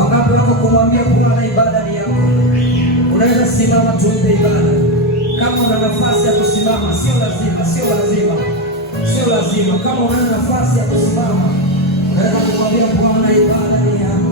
Wangapi wako kumwambia Bwana ibada ni yako? Unaweza simama tuombe ibada. Kama una nafasi ya kusimama, sio lazima. Kama una nafasi ya kusimama, unaweza kumwambia Bwana ibada ni yako.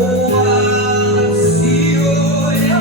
Oh, sio ya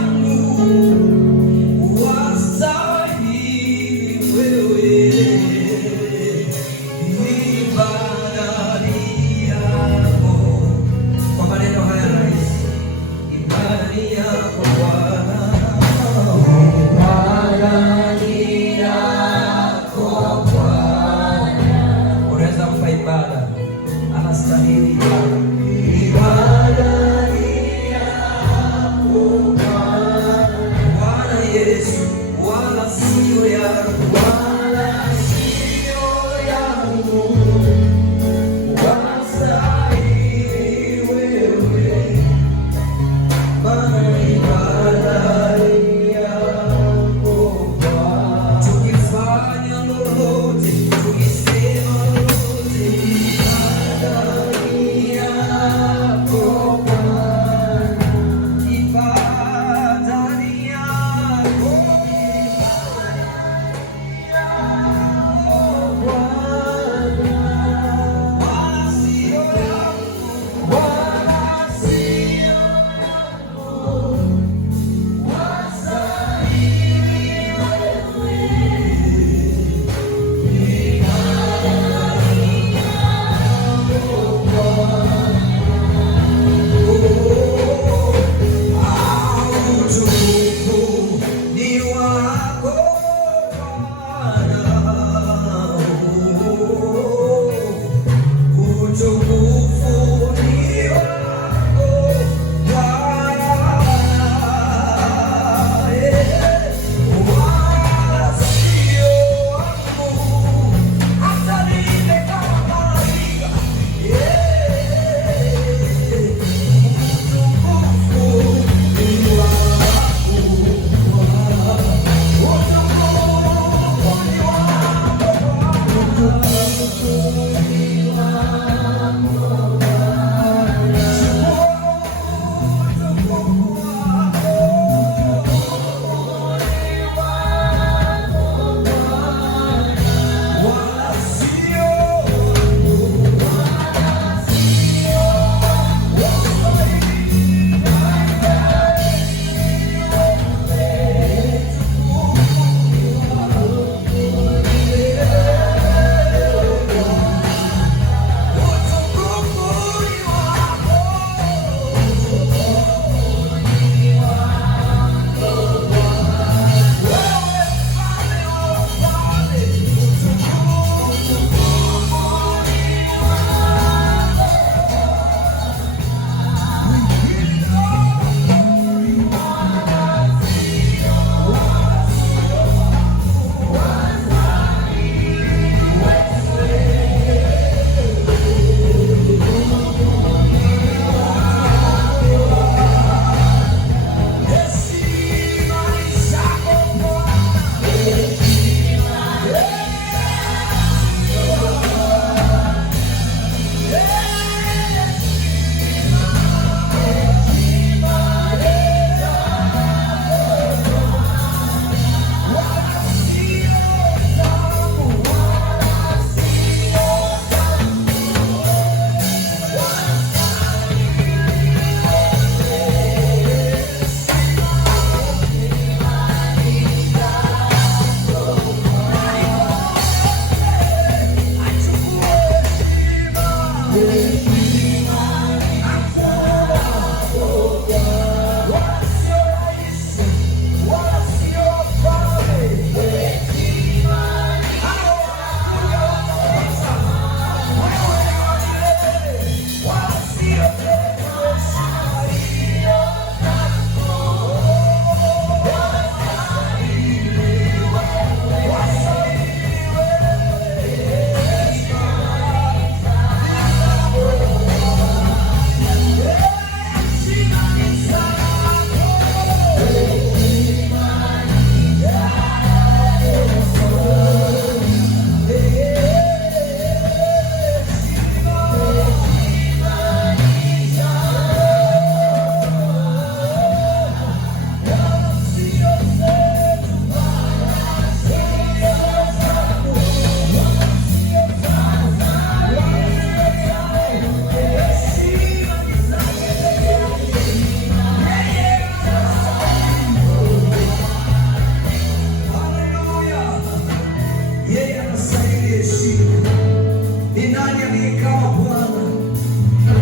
aliye kama Bwana?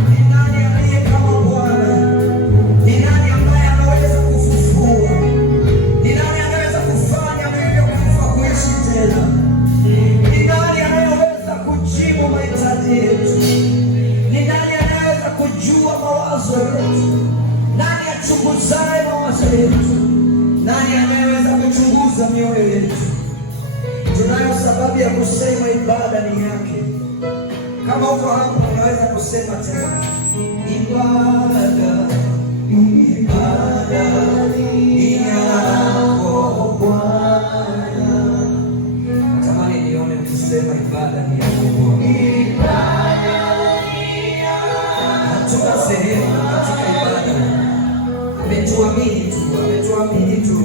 Ni nani aliye kama Bwana? Ni nani ambaye anaweza kufufua? Ni nani anaweza kufanya vilivyokufa kuishi tena? Ni nani anayeweza kujibu mahitaji yetu? Ni nani anayeweza kujua mawazo yetu? Nani achunguzaye mawazo yetu? Nani anayeweza kuchunguza mioyo yetu? Tunayo sababu ya kusema ibada ni yake. Kama uko hapo unaweza kusema tena, ibada ni yako Bwana. Natamani nione ukisema ibada ni yako Bwana. Hatuna sehemu katika ibada. Ametuamini tu, ametuamini tu.